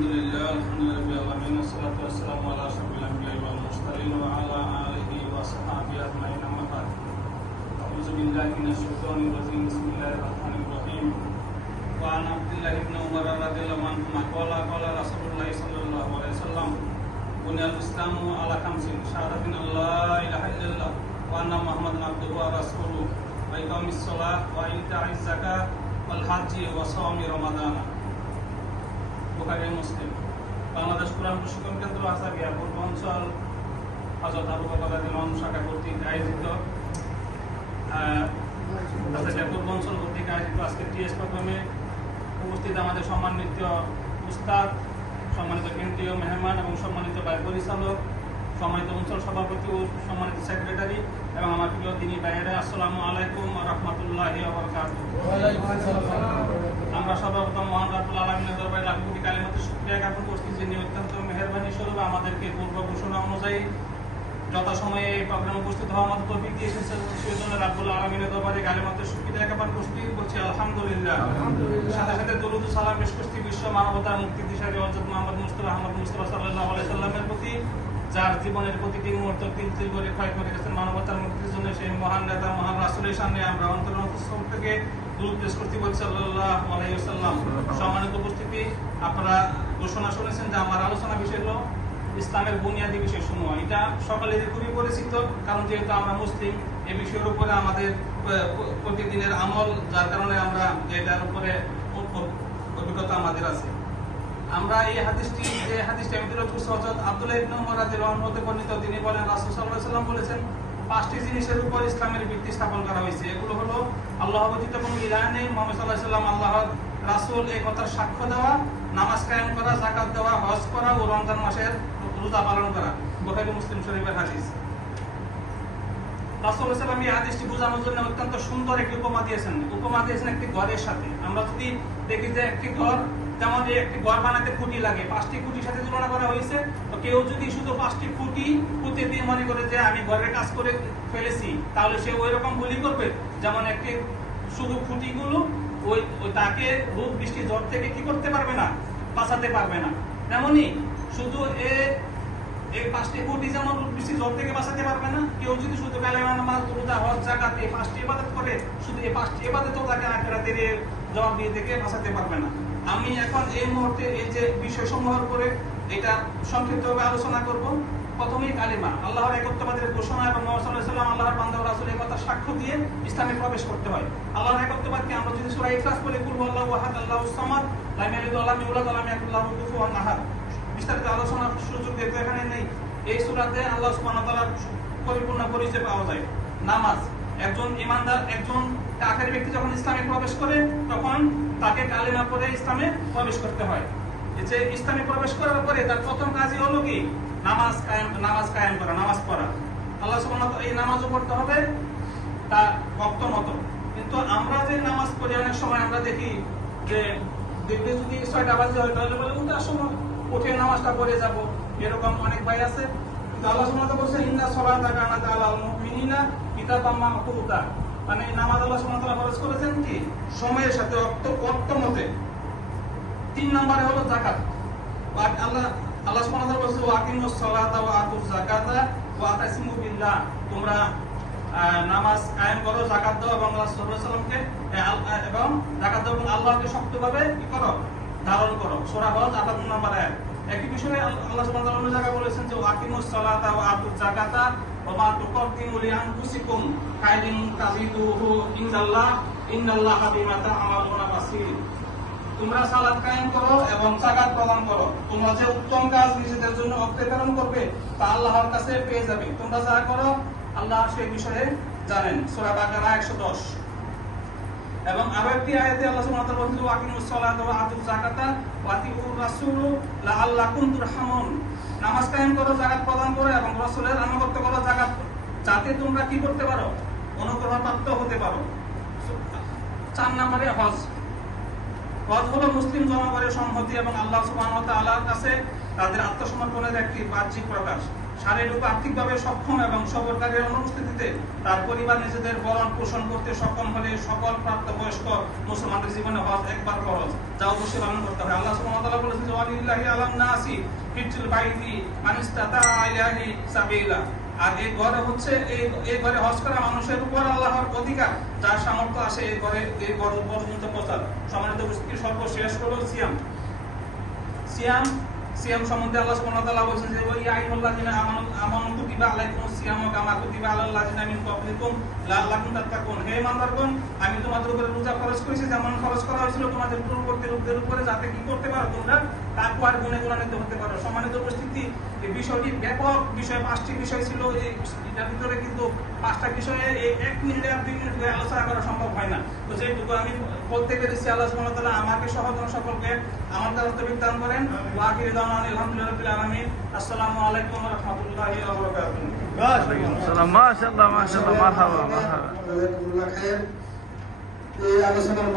আলহামদুলিল্লাহ আলহামদুলিল্লাহ আলামিন ওয়াসসালাতু ওয়াসসালামু আলা আশরাফিল আমবিয়া ওয়াল মুরসালিন ওয়া আলা আলিহি ওয়া সাহবিহি আজমাইন আম্মা বা'দ আউযু বিল্লাহি মিনাশ শাইতানির রাজিম বিসমিল্লাহির রাহমানির রাহিম ওয়া আন আব্দুল্লাহ ইবনে উমর রাদিয়াল্লাহু আনহুমা ক্বালা রাসূলুল্লাহ সাল্লাল্লাহু আলাইহি ওয়াসাল্লাম বুনিয়াল ইসলামু আলা খামসিন শাহাদাতিন আল্লা ইলাহা ইল্লাল্লাহ ওয়া আন্না মুহাম্মাদান আবদুহু ওয়া রাসূলুহু ওয়া ইকামিস সালাহ ওয়া ইতা'iজ যাকাত ওয়াল হজ্জি ওয়া শাওমি রমাদান। বুখারী মুসলিম। বাংলাদেশ কোরআন প্রশিক্ষণ কেন্দ্র আসাগিয়া পূর্বাঞ্চল হযরত আবু বকর রাদিয়াল্লাহু আনহু শাখা কর্তৃক আয়োজিত পূর্বাঞ্চল কর্তৃক আয়োজিত আজকের টিএস প্রোগ্রামে উপস্থিত আমাদের সম্মানিত উস্তাদ, সম্মানিত কেন্দ্রীয় মেহমান এবং সম্মানিত ভাই পরিচালক, সম্মানিত অঞ্চল সভাপতি ও সম্মানিত সেক্রেটারি এবং আমার প্রিয় দিনী ভাইয়েরা, আসসালামু আলাইকুম ওয়া রাহমাতুল্লাহি ওয়া বারাকাতুহু। আমরা সর্বপ্রথম মহান রব্বুল আলামিনের দরবারে লাখ কোটি কালিমাতে শুকরিয়া জ্ঞাপন করছি, যিনি অত্যন্ত মেহেরবানি স্বরূপ আমাদেরকে পূর্ব ঘোষণা অনুযায়ী যথাসময়ে এই প্রোগ্রামে উপস্থিত হওয়ার মতো তৌফিক দিয়েছেন। সেজন্য রব্বুল আলামিনের দরবারে কালিমাতে শুকরিয়া জ্ঞাপন করছি, বলছি আলহামদুলিল্লাহ। সাথে সাথে দরুদ ও সালাম পেশ করছি বিশ্ব মানবতার মুক্তি দিশারি হযরত মুহাম্মদ মুস্তাফা সাল্লাল্লাহু আলাইহি সাল্লামের প্রতি, যার জীবনের প্রতিটি মুহূর্ত তিল তিল করে ক্ষয় করে গেছেন মানবতার মুক্তির জন্য। সেই মহান নেতা মহান রাসূলের সামনে আমরা অন্তরস্থল থেকে দরুদ পেশ করতে বলছি সাল্লাল্লাহু আলাইহি ওয়াসাল্লাম। সম্মানিত উপস্থিতি, আপনারা ঘোষণা শুনেছেন যে আমার আলোচনা বিষয় হলো ইসলামের বুনিয়াদী বিষয়সমূহ। এটা সকলেরই খুবই পরিচিত, কারণ যেহেতু আমরা মুসলিম, এই বিষয়ের উপরে আমাদের প্রতিদিনের আমল, যার কারণে আমরা এটার উপরে অভিজ্ঞতা আমাদের আছে। আমরা এই হাদিসটি আমি তুলে ধরছি হযরত আব্দুল্লাহ ইবনে উমর রাদিয়াল্লাহু আনহু হতে বর্ণিত। তিনি বলেন রাসূল সাল্লাল্লাহু আলাইহি ওয়াসাল্লাম বলেছেন, পাঁচটি জিনিসের উপর ইসলামের ভিত্তি স্থাপন করা হয়েছে। এগুলো হলো আল্লাহ ব্যতীত কোনো ইলাহ নেই, মুহাম্মদ সাল্লাল্লাহু আলাইহি ওয়াসাল্লাম আল্লাহর রাসূল, এই কথার সাক্ষ্য দেওয়া, নামাজ কায়েম করা, যাকাত দেওয়া, হজ করা ও রমজান মাসের রোজা পালন করা। বুখারী মুসলিম শরীফের হাদিস। রাসূল সাল্লাল্লাহু আলাইহি ওয়াসাল্লাম এই হাদিসটি বোঝানোর জন্য অত্যন্ত সুন্দর একটি উপমা দিয়েছেন একটি ঘরের সাথে। আমরা যদি দেখি যে একটি ঘর, যেমন একটি ঘর বানাতে খুঁটি লাগে, 5টি খুঁটির সাথে তুলনা করা হয়েছে। তো কেউ যদি শুধু 5টি খুঁটি পুঁতে দিয়ে মনে করে যে আমি ঘরের কাজ করে ফেলেছি, তাহলে সে ওই রকম ভুলই করবে। যেমন একটি শুধু খুঁটিগুলো ওই তাকে রোদ বৃষ্টি ঝড় থেকে কি করতে পারবে না, বাঁচাতে পারবে না। তেমনি শুধু এই 5টি খুঁটি যেমন রোদ বৃষ্টি ঝড় থেকে বাঁচাতে পারবে না, কেউ যদি শুধু কালেমা নামাজ রোজা হজ যাকাত এই 5টি ইবাদত করে, শুধু এই 5টি ইবাদতও তাকে আখিরাতের জবাব দিয়ে থেকে বাঁচাতে পারবে না। আমি এখন এই মুহূর্তে এই যে বিষয়সমূহের উপরে এটা সংক্ষিপ্তভাবে আলোচনা করব। প্রথমেই কালিমা, আল্লাহর একত্ববাদের ঘোষণা এবং মুহাম্মদ সাল্লাল্লাহু আলাইহি ওয়াসাল্লাম আল্লাহর বান্দা ও রাসূলের কথা সাক্ষ্য দিয়ে ইসলামে প্রবেশ করতে হয়। আল্লাহর একত্ববাদকে আমরা যদি সূরা ইখলাস পড়ি, কুল হুয়াল্লাহু আহাদ আল্লাহুস সামাদ লাম ইয়ালিদ ওয়া লাম ইউলাদ ওয়া লাম ইয়াকুল লাহু কুফুয়ান আহাদ, বিস্তারিত আলোচনার সুযোগ যেহেতু এখানে নেই, এই সূরাতে আল্লাহ সুবহানাহু ওয়া তাআলার পরিপূর্ণ পরিচয় পাওয়া যায়। নামাজ, একজন ঈমানদার, একজন কাফের ব্যক্তি যখন ইসলামে প্রবেশ করে, তখন তাকে কালিমা পড়ে ইসলামে প্রবেশ করতে হয়। এই যে ইসলামে প্রবেশ করার পরে তার প্রথম কাজই হলো কি, নামাজ কায়েম করা, নামাজ পড়া। আল্লাহ সুবহানাহু ওয়া তাআলা এই নামাজও পড়তে হবে তা ওয়াক্ত মতো। কিন্তু আমরা যে নামাজ পড়ি, অনেক সময় আমরা দেখি যে দেখবে যদি 6টা বাজে হয় তাহলে বলে ওটার সময় উঠে নামাজটা পড়ে যাব, এরকম অনেক ভাই আছে। কিন্তু আল্লাহ সুবহানাহু ওয়া তাআলা বলেছেন ইন্না সলাতা কানাত আলাল মুমিনিনা কিতাবাম মাওকুতা, মানে নামাজ আল্লাহ সুবহানাহু ওয়া তাআলা ফরজ করেছেন কি সময়ের সাথে, ওয়াক্ত মতে। 3 নম্বরে হলো যাকাত। আল্লাহ সুবহানাহু ওয়া তাআলা বলেছেন ওয়াকিমুস সালাতা ওয়া আতুজ যাকাতা ওয়া আতাসিমু বিল্লাহ, তোমরা নামাজ কায়েম করো, যাকাত দাও এবং রাসূল সাল্লাল্লাহু আলাইহি ওয়াসাল্লামকে এবং যাকাত দাও এবং আল্লাহকে শক্তভাবে কি করো, ধারণ করো। সূরা হজ 58 নম্বর আয়াত। একই বিষয়ে আল্লাহ সুবহানাহু ওয়া তাআলা অন্য জায়গায় বলেছেন যে ওয়াকিমুস সালাতা ওয়া আতুজ যাকাতা ওয়া মা তুকাদ্দিমু লিআনফুসিকুম খায়রিন তাজিদুহু ইনদাল্লাহ ইন্নাল্লাহা বিমা তা'মালুনা বাসীর। তোমরা সালাত কায়েম করো এবং যাকাত প্রদান করো, তোমরা যে উত্তম কাজ নিজেদের জন্য অপ্রেরণ করবে তা আল্লাহর কাছে পেয়ে যাবে। তোমরা যা করো আল্লাহ সেই বিষয়ে জানেন। সূরা বাকারা 110। এবং আরো একটি আয়াতে আল্লাহ সুবহানাহু ওয়া তাআলা বলেছেন ওয়াকিমুস সালাতা ওয়া আতুজ যাকাতা ওয়া আতিউর রাসূল লাআল্লাকুম তুরহামুন, নামাজ কায়েম করো, যাকাত প্রদান করো এবং রাসূলের আনুগত্য করো, যাকাত, যাতে তোমরা কি করতে পারো, অনুগ্রহপ্রাপ্ত হতে পারো। 4 নম্বরে হজ। হজ হলো মুসলিম জনগণের সংহতি এবং আল্লাহ সুবহানাহু ওয়া তাআলার কাছে তাদের আত্মসমর্পণের একটি বাহ্যিক প্রকাশ। শারীরিক ও আর্থিকভাবে সক্ষম এবং সফরকারীর অনুপস্থিতিতে তার পরিবার নিজেদের ভরণ পোষণ করতে সক্ষম হলে সকল প্রাপ্তবয়স্ক মুসলমানদের জীবনে হজ একবার ফরজ, যা অবশ্যই পালন করতে হবে। আল্লাহ সুবহানাহু ওয়া তাআলা বলেছেন যে ওয়ালিল্লাহি আলান নাসি হিজ্জুল বাইতি মান ইসতাতা ইলাইহি সাবিলা। আর এই ঘরে হচ্ছে এই ঘরে হজ করা মানুষের উপর আল্লাহর অধিকার, যার সামর্থ্য আছে এই ঘর পর্যন্ত পৌঁছার। সম্মানিত উপস্থিতি, সর্বশেষ হলো সিয়াম সম্বন্ধে আল্লাহ সুবহানাহু ওয়া তাআলা বলেছেন যে ইয়া আইয়ুহাল্লাযিনা আমানু কুতিবা আলাইকুমুস সিয়ামু কামা কুতিবা আলাল লাযিনা মিন ক্বাবলিকুম লাআল্লাকুম তাত্তাকুন। হে ঈমানদারগণ, আমি তোমাদের উপরে রোজা ফরজ করেছি যেমন ফরজ করা হয়েছিল তোমাদের পূর্ববর্তীদের উপরে, যাতে কি করতে পারো তোমরা তাকওয়ার গুণে গুণান্বিত হতে পারো। সম্মানিত উপস্থিতি, এই বিষয়টি ব্যাপক বিষয়, 5টি বিষয় ছিল। এটার ভিতরে কিন্তু 5টা বিষয়ে এই 1 মিনিট আর 2 মিনিট ধরে আলোচনা করা সম্ভব হয় না। তো যেটুকু আমি বলতে পেরেছি, আল্লাহ সুবহানাহু ওয়া তাআলা আমাকে সহ সকলকে আমার দ্বারা তৌফিক দান করেন। ওয়া আখিরু দাওয়ানা আলহামদুলিল্লাহি রাব্বিল আলামিন। আসসালামু আলাইকুম ওয়া রাহমাতুল্লাহি ওয়া বারাকাতুহু। মাশাআল্লাহ মাশাআল্লাহ মাশাআল্লাহ মারহাবা মারহাবা। জাযাকুমুল্লাহ খাইর। এই আলোচনার